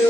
Hey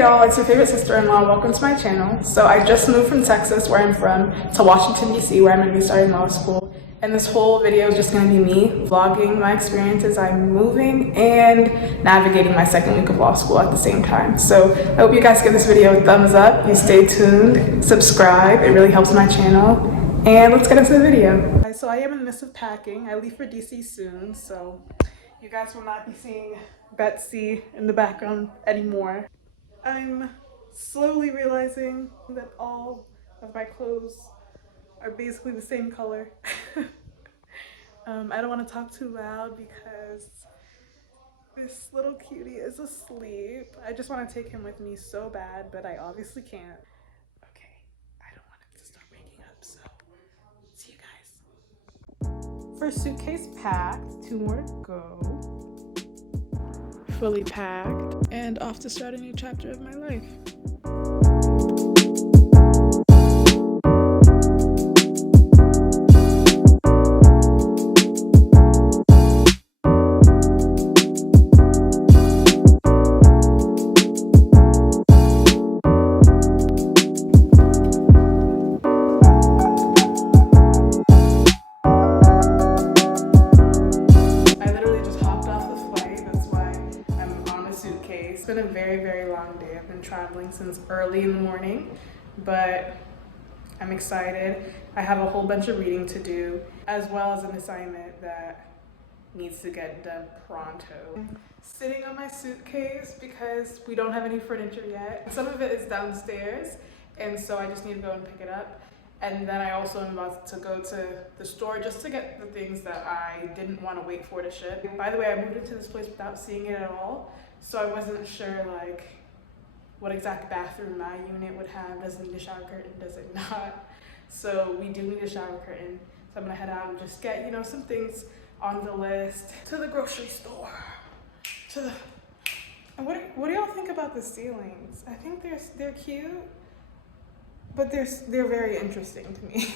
y'all, it's your favorite sister-in-law. Welcome to my channel. So I just moved from Texas, where I'm from, to Washington, D.C., where I'm going to be starting law school. And this whole video is just going to be me vlogging my experiences I'm moving and navigating my second week of law school at the same time. So I hope you guys give this video a thumbs up. You stay tuned, subscribe. It really helps my channel. And let's get into the video. So I am in the midst of packing. I leave for D.C. soon, so you guys will not be seeing Betsy in the background anymore. I'm slowly realizing that all of my clothes are basically the same color. I don't want to talk too loud because this little cutie is asleep. I just want to take him with me so bad, but I obviously can't. Okay, I don't want him to start waking up, so see you guys. First suitcase packed, 2 more to go. Fully packed and off to start a new chapter of my life. It's been a very, very long day. I've been traveling since early in the morning, but I'm excited. I have a whole bunch of reading to do, as well as an assignment that needs to get done pronto. I'm sitting on my suitcase because we don't have any furniture yet. Some of it is downstairs, and so I just need to go and pick it up. And then I also am about to go to the store just to get the things that I didn't want to wait for to ship. By the way, I moved into this place without seeing it at all, so I wasn't sure like what exact bathroom my unit would have. Does it need a shower curtain? Does it not? So we do need a shower curtain. So I'm gonna head out and just get, you know, some things on the list. To the grocery store. And what do y'all think about the ceilings? I think they're cute, but they're very interesting to me.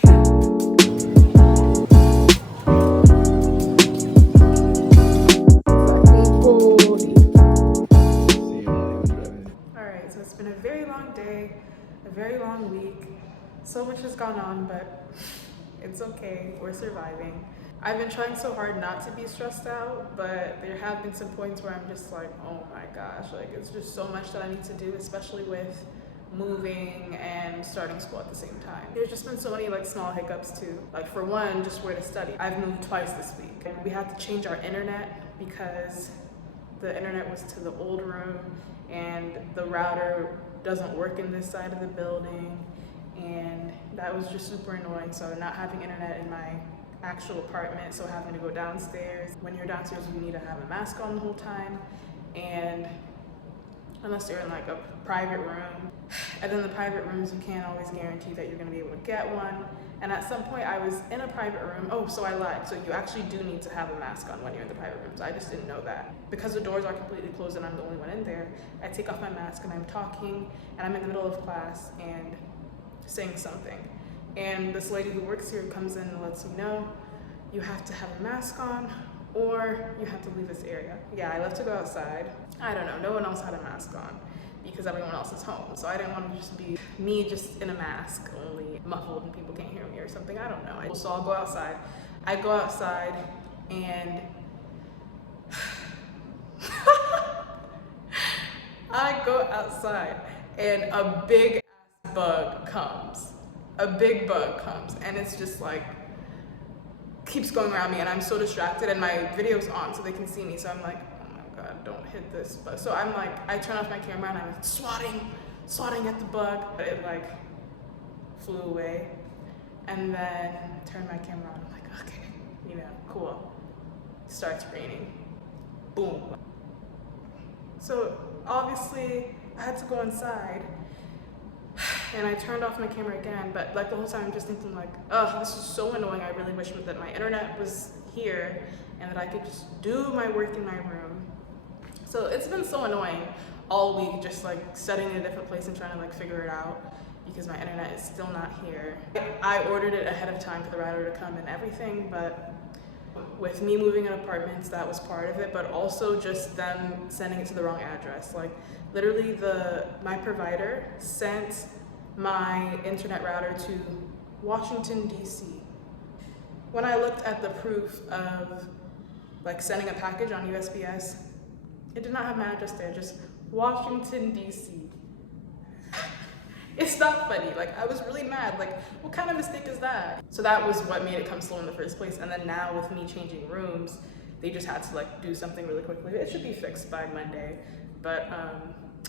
Alright, so it's been a very long day, a very long week. So much has gone on, but it's okay, we're surviving. I've been trying so hard not to be stressed out, but there have been some points where I'm just like, oh my gosh, like it's just so much that I need to do, especially with moving and starting school at the same time. There's just been so many like small hiccups too. Like for one, just where to study. I've moved twice this week. And we had to change our internet because the internet was to the old room and the router doesn't work in this side of the building, and that was just super annoying. So not having internet in my actual apartment, so having to go downstairs. When you're downstairs, you need to have a mask on the whole time, and unless you're in like a private room. And then the private rooms, you can't always guarantee that you're gonna be able to get one. And at some point I was in a private room. Oh, so I lied. So you actually do need to have a mask on when you're in the private rooms. I just didn't know that. Because the doors are completely closed and I'm the only one in there, I take off my mask and I'm talking and I'm in the middle of class and saying something. And this lady who works here comes in and lets me know, you have to have a mask on or you have to leave this area. Yeah, I left to go outside. I don't know, no one else had a mask on because everyone else is home. So I didn't want to just be me just in a mask, only muffled and people can't hear me or something, I don't know. So I'll go outside. I go outside and I go outside and a big ass bug comes. A big bug comes and it's just like, keeps going around me and I'm so distracted and my video's on so they can see me. So I'm like, oh my God, don't hit this bug. So I'm like, I turn off my camera and I'm swatting at the bug. But it like flew away and then turned my camera on. I'm like, okay, you know, cool. Starts raining, boom. So obviously I had to go inside And I turned off my camera again, but like the whole time I'm just thinking like, oh, this is so annoying. I really wish that my internet was here and that I could just do my work in my room. So it's been so annoying all week, just like studying in a different place and trying to like figure it out because my internet is still not here. I ordered it ahead of time for the router to come and everything, but with me moving in apartments, that was part of it, but also just them sending it to the wrong address. Like literally my provider sent my internet router to Washington, DC. When I looked at the proof of like sending a package on USPS, it did not have my address there, just Washington, DC. It's not funny. Like, I was really mad. Like, what kind of mistake is that? So that was what made it come slow in the first place. And then now with me changing rooms, they just had to like do something really quickly. It should be fixed by Monday. But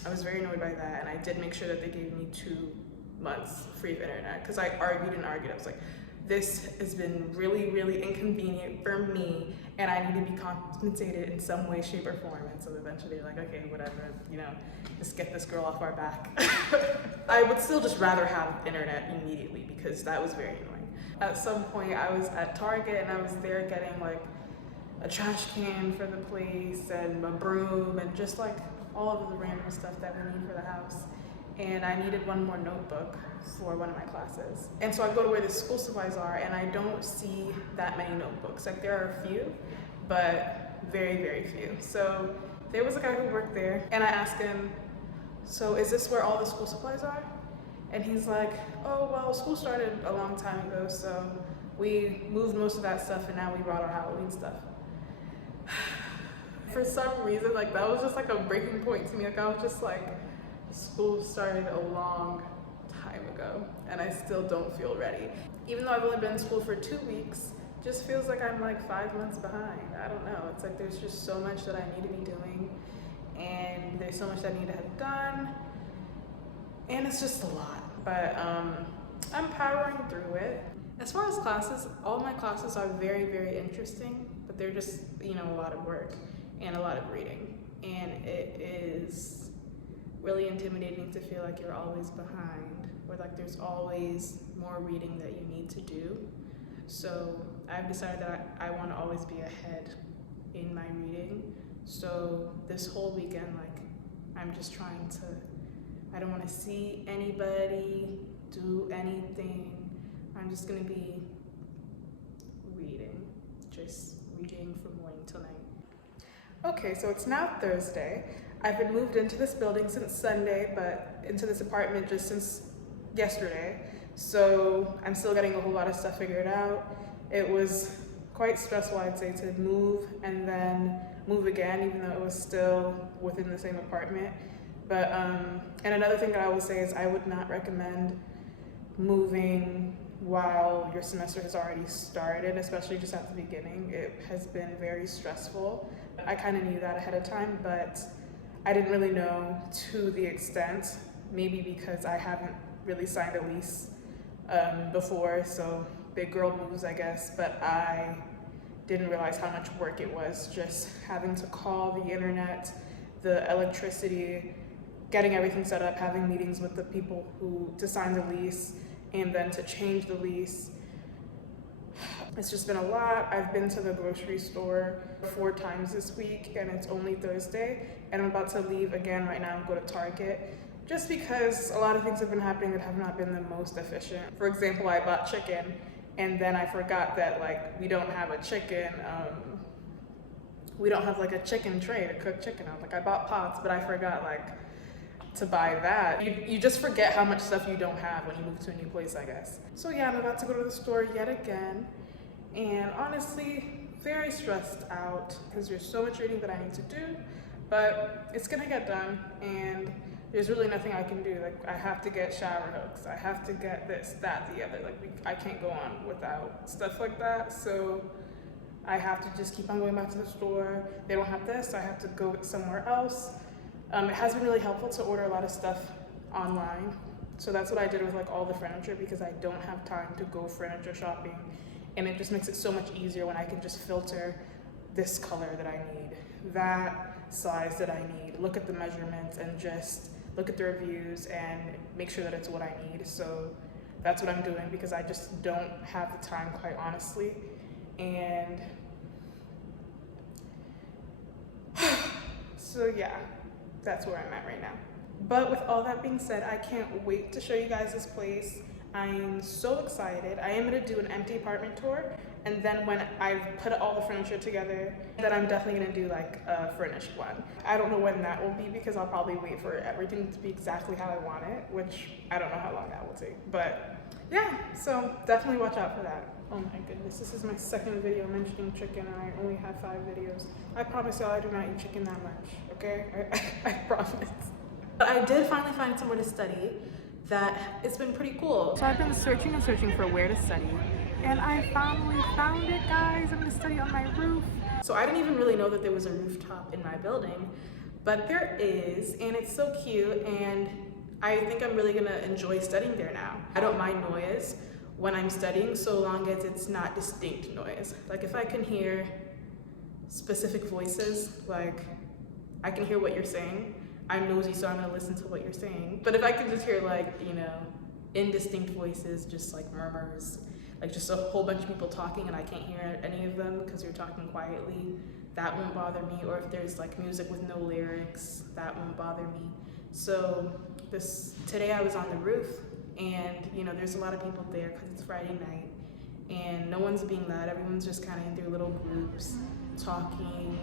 I was very annoyed by that. And I did make sure that they gave me 2 months free of internet because I argued and argued. I was like, this has been really, really inconvenient for me and I need to be compensated in some way, shape, or form. And so eventually they're like, okay, whatever, you know, just get this girl off our back. I would still just rather have internet immediately because that was very annoying. At some point I was at Target and I was there getting like a trash can for the place and a broom and just like all of the random stuff that we need for the house. And I needed one more notebook for one of my classes. And so I go to where the school supplies are and I don't see that many notebooks. Like there are a few, but very, very few. So there was a guy who worked there and I asked him, so is this where all the school supplies are? And he's like, oh, well, school started a long time ago, so we moved most of that stuff and now we brought our Halloween stuff. For some reason, like that was just like a breaking point to me. Like I was just like, school started a long time ago and I still don't feel ready. Even though I've only been in school for 2 weeks, it just feels like I'm like 5 months behind. I don't know. It's like there's just so much that I need to be doing and there's so much that I need to have done and it's just a lot. But I'm powering through it. As far as classes, all my classes are very, very interesting, but they're just, you know, a lot of work and a lot of reading. And it is really intimidating to feel like you're always behind or like there's always more reading that you need to do. So I've decided that I want to always be ahead in my reading. So this whole weekend, like I'm just trying to, I don't want to see anybody, do anything. I'm just gonna be reading, just reading from morning till night. Okay, so it's now Thursday. I've been moved into this building since Sunday, but into this apartment just since yesterday. So I'm still getting a whole lot of stuff figured out. It was quite stressful, I'd say, to move and then move again, even though it was still within the same apartment. But, and another thing that I will say is I would not recommend moving while your semester has already started, especially just at the beginning. It has been very stressful. I kind of knew that ahead of time, but I didn't really know to the extent, maybe because I haven't really signed a lease before, so big girl moves, I guess, but I didn't realize how much work it was just having to call the internet, the electricity, getting everything set up, having meetings with the people to sign the lease, and then to change the lease. It's just been a lot. I've been to the grocery store 4 times this week and it's only Thursday and I'm about to leave again right now and go to Target just because a lot of things have been happening that have not been the most efficient. For example, I bought chicken and then I forgot that like we don't have a chicken, we don't have like a chicken tray to cook chicken on. Like I bought pots, but I forgot like to buy that. You just forget how much stuff you don't have when you move to a new place, I guess. So yeah, I'm about to go to the store yet again. And honestly, very stressed out because there's so much reading that I need to do, but it's gonna get done and there's really nothing I can do. Like I have to get shower hooks, I have to get this, that, the other. Like I can't go on without stuff like that. So I have to just keep on going back to the store. They don't have this, so I have to go somewhere else. It has been really helpful to order a lot of stuff online. So that's what I did with like all the furniture because I don't have time to go furniture shopping. And it just makes it so much easier when I can just filter this color that I need, that size that I need, look at the measurements and just look at the reviews and make sure that it's what I need. So that's what I'm doing because I just don't have the time, quite honestly. And so yeah, that's where I'm at right now. But with all that being said, I can't wait to show you guys this place. I'm so excited. I am gonna do an empty apartment tour, and then when I've put all the furniture together, then I'm definitely gonna do like a furnished one. I don't know when that will be because I'll probably wait for everything to be exactly how I want it, which I don't know how long that will take. But yeah, so definitely watch out for that. Oh my goodness, this is my second video mentioning chicken and I only have 5 videos. I promise y'all I do not eat chicken that much, okay? I promise. But I did finally find somewhere to study that it's been pretty cool. So I've been searching and searching for where to study, and I finally found it, guys. I'm gonna study on my roof. So I didn't even really know that there was a rooftop in my building, but there is, and it's so cute, and I think I'm really gonna enjoy studying there now. I don't mind noise when I'm studying so long as it's not distinct noise. Like if I can hear specific voices, like I can hear what you're saying, I'm nosy, so I'm gonna listen to what you're saying. But if I can just hear like, you know, indistinct voices, just like murmurs, like just a whole bunch of people talking and I can't hear any of them because you're talking quietly, that won't bother me. Or if there's like music with no lyrics, that won't bother me. So today I was on the roof and you know, there's a lot of people there because it's Friday night and no one's being loud. Everyone's just kind of in their little groups talking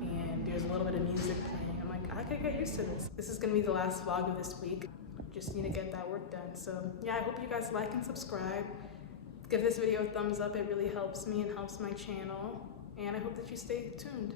and there's a little bit of music playing. I could get used to this. This is gonna be the last vlog of this week. Just need to get that work done. So yeah, I hope you guys like and subscribe. Give this video a thumbs up. It really helps me and helps my channel. And I hope that you stay tuned.